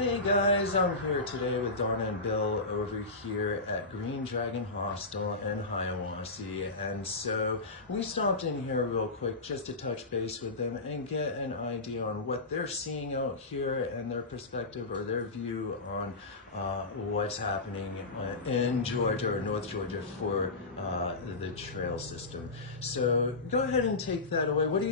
Hey guys, I'm here today with Donna and Bill over here at Green Dragon Hostel in Hiawassee, and so we stopped in here real quick just to touch base with them and get an idea on what they're seeing out here and their perspective or their view on what's happening in Georgia or North Georgia for the trail system. So go ahead and take that away. What do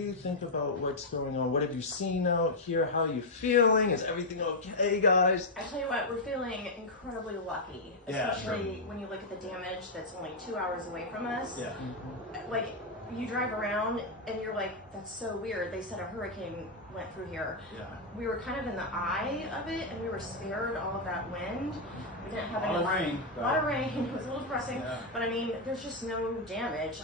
you think about what's going on? What have you seen out here? How are you feeling? Is everything okay, guys? I tell you what, we're feeling incredibly lucky, especially when you look at the damage that's only 2 hours away from us. Yeah. Like, you drive around and you're like, that's so weird. They said a hurricane went through here. Yeah. We were kind of in the eye of it and we were spared all of that wind. We didn't have any rain. A lot of rain. It was a little depressing, but I mean, there's just no damage.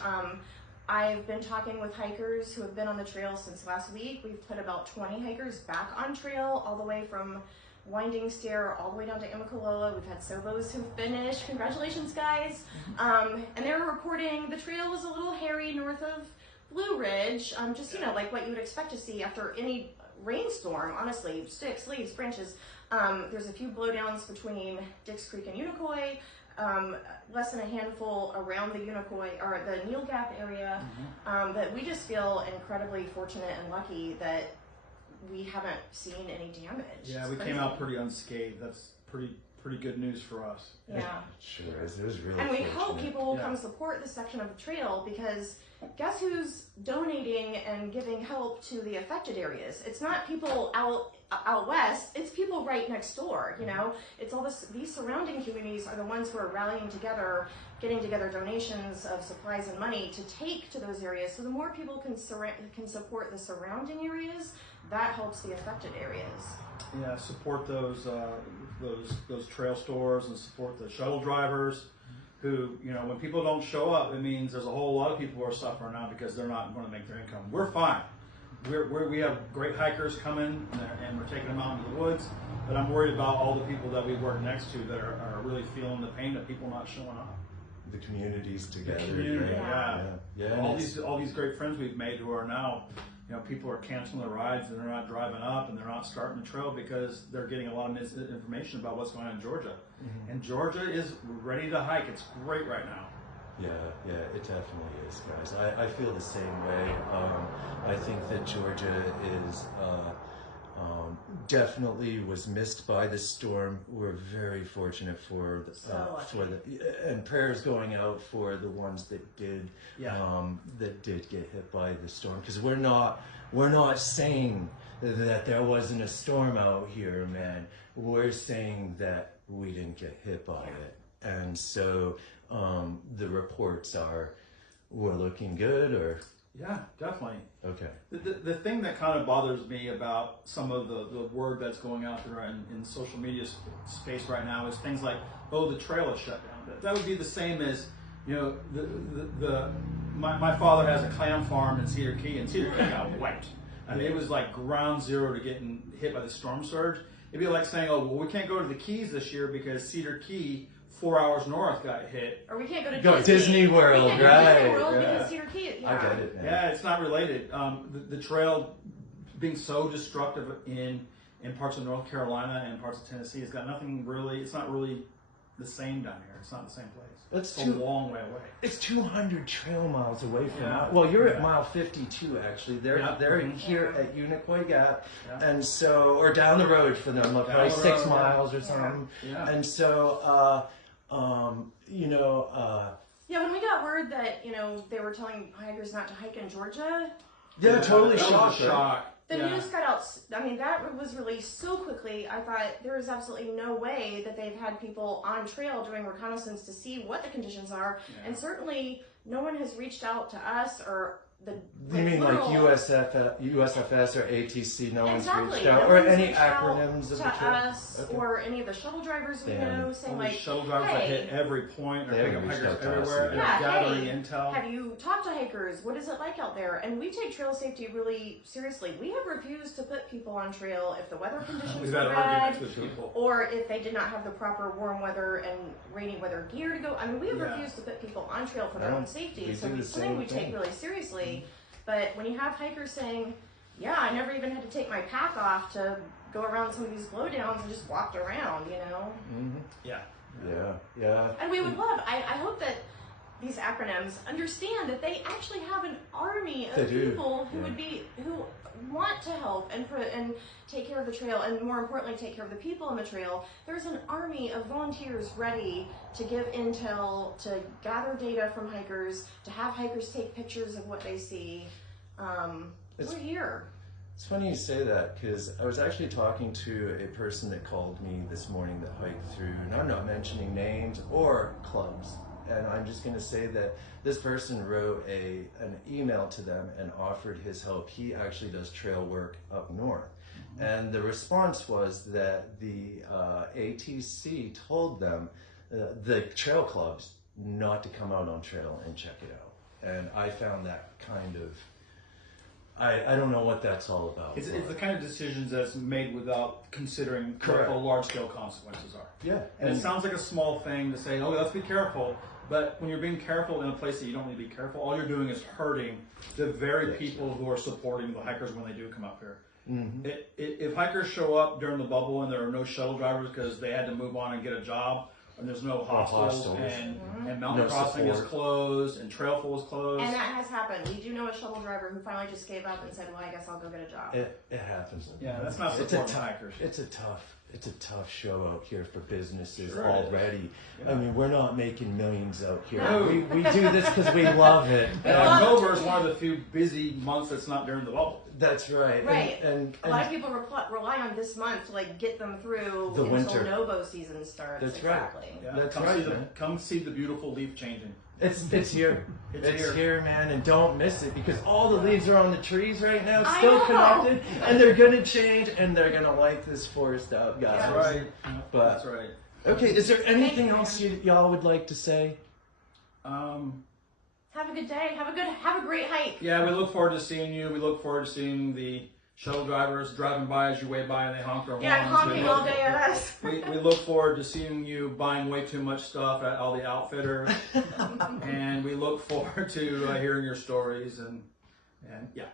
I've been talking with hikers who have been on the trail since last week. We've put about 20 hikers back on trail, all the way from Winding Stair all the way down to Immokalee. We've had Sobos who finished. Congratulations, guys. And they're reporting the trail was a little hairy north of Blue Ridge. Just, you know, like what you would expect to see after any rainstorm, honestly. Sticks, leaves, branches. There's a few blowdowns between Dix Creek and Unicoi. Less than a handful around the Unicoi or the Neal Gap area. But we just feel incredibly fortunate and lucky that we haven't seen any damage. Yeah, we came out pretty unscathed. That's pretty good news for us. Yeah. Sure is. It was really And we fortunate. hope people will come support this section of the trail, because guess who's donating and giving help to the affected areas? It's not people out west, it's people right next door, you know? It's all these surrounding communities are the ones who are rallying together, getting together donations of supplies and money to take to those areas. So the more people can support the surrounding areas, that helps the affected areas. Yeah, support those trail stores and support the shuttle drivers who, you know, when people don't show up, it means there's a whole lot of people who are suffering now because they're not going to make their income. We're fine. We have great hikers coming and we're taking them out into the woods, but I'm worried about all the people that we work next to that are really feeling the pain of people not showing up. The communities together. The community, yeah. All these great friends we've made who are now, you know, people are canceling their rides and they're not driving up and they're not starting the trail because they're getting a lot of misinformation about what's going on in Georgia. And Georgia is ready to hike. It's great right now. Yeah, it definitely is, guys. I feel the same way. I think that Georgia is definitely was missed by the storm. We're very fortunate for and prayers going out for the ones that did get hit by the storm, because we're not saying that there wasn't a storm out here, man. We're saying that we didn't get hit by it, and so the reports we're looking good, or yeah, definitely. Okay. The thing that kind of bothers me about some of the word that's going out there in social media space right now is things like, oh, the trail is shut down. That would be the same as, you know, my father has a clam farm in Cedar Key, and Cedar Key got wiped. I mean, it was like ground zero to getting hit by the storm surge. It'd be like saying, oh, well, we can't go to the Keys this year because Cedar Key 4 hours north got hit. Or we can't go to Disney World, we can't go to Disney World because Cedar Key. I get it, man. Yeah, it's not related. The trail being so destructive in parts of North Carolina and parts of Tennessee has got nothing really. It's not really the same down here. It's not the same place. It's a long way away. It's 200 trail miles away from. Well, you're at mile 52 actually. They're here at Unicoi Gap, and so, or down the road for them, like probably 6 miles or something. And so, you know. Yeah, when we got word that, you know, they were telling hikers not to hike in Georgia. Yeah, totally shocked. The news got out, I mean, that was released so quickly. I thought there is absolutely no way that they've had people on trail doing reconnaissance to see what the conditions are. And certainly no one has reached out to us or you mean like USFS or ATC? No one's reached out, or any acronyms of the trail? Us or any of the shuttle drivers we know, saying like, shuttle drivers that hit every point or pick up hikers everywhere and gathering intel. Have you talked to hikers? What is it like out there? And we take trail safety really seriously. We have refused to put people on trail if the weather conditions were bad, or if they did not have the proper warm weather and rainy weather gear to go. I mean, we have refused to put people on trail for their own safety. So it's something we take really seriously. But when you have hikers saying, yeah, I never even had to take my pack off to go around some of these blowdowns and just walked around, you know? Yeah. Yeah. And we would love, I hope that these acronyms understand that they actually have an army of people who who want to help and take care of the trail, and more importantly, take care of the people on the trail. There's an army of volunteers ready to give intel, to gather data from hikers, to have hikers take pictures of what they see. We're here. It's funny you say that, because I was actually talking to a person that called me this morning that hiked through, and I'm not mentioning names or clubs, and I'm just going to say that this person wrote an email to them and offered his help. He actually does trail work up north. And the response was that the ATC told them, the trail clubs, not to come out on trail and check it out. And I found that kind of, I don't know what that's all about. It's the kind of decisions that's made without considering Correct. what the large-scale consequences are. Yeah. And it sounds like a small thing to say, oh, let's be careful. But when you're being careful in a place that you don't need to be careful, all you're doing is hurting the very people who are supporting the hikers when they do come up here. If hikers show up during the bubble and there are no shuttle drivers because they had to move on and get a job, and there's no hostels, and mountain crossing is closed, and trail full is closed. And that has happened. We do know a shuttle driver who finally just gave up and said, well, I guess I'll go get a job. It happens. Yeah, that's not supporting hikers. It's a tough show out here for businesses already. I mean, we're not making millions out here. No. We do this because we love it. And October is one of the few busy months that's not during the bubble. That's right. Right. And a lot of people rely on this month to get them through the until winter. Novo season starts. That's exactly. right. Yeah, That's come see the beautiful leaf changing. It's here. It's here, man, and don't miss it, because all the leaves are on the trees right now, still connected, and they're gonna change, and they're gonna light this forest up, guys. That's right. But that's right. Okay, is there anything else y'all would like to say? Have a good day. Have a great hike. Yeah, we look forward to seeing you. We look forward to seeing the shuttle drivers driving by as you wave by and they honk their horns. Yeah, honking all day at us. We look forward to seeing you buying way too much stuff at all the outfitters. And we look forward to hearing your stories and yeah.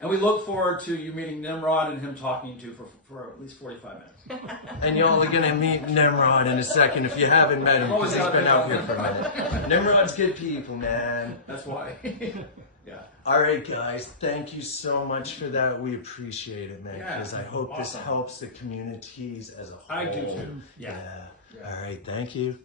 And we look forward to you meeting Nimrod and him talking to you for at least 45 minutes. And y'all are going to meet Nimrod in a second if you haven't met him, because he's been out here for a minute. Nimrod's good people, man. That's why. Yeah. All right, guys. Thank you so much for that. We appreciate it, man, because I hope this helps the communities as a whole. I do too. Yeah. All right. Thank you.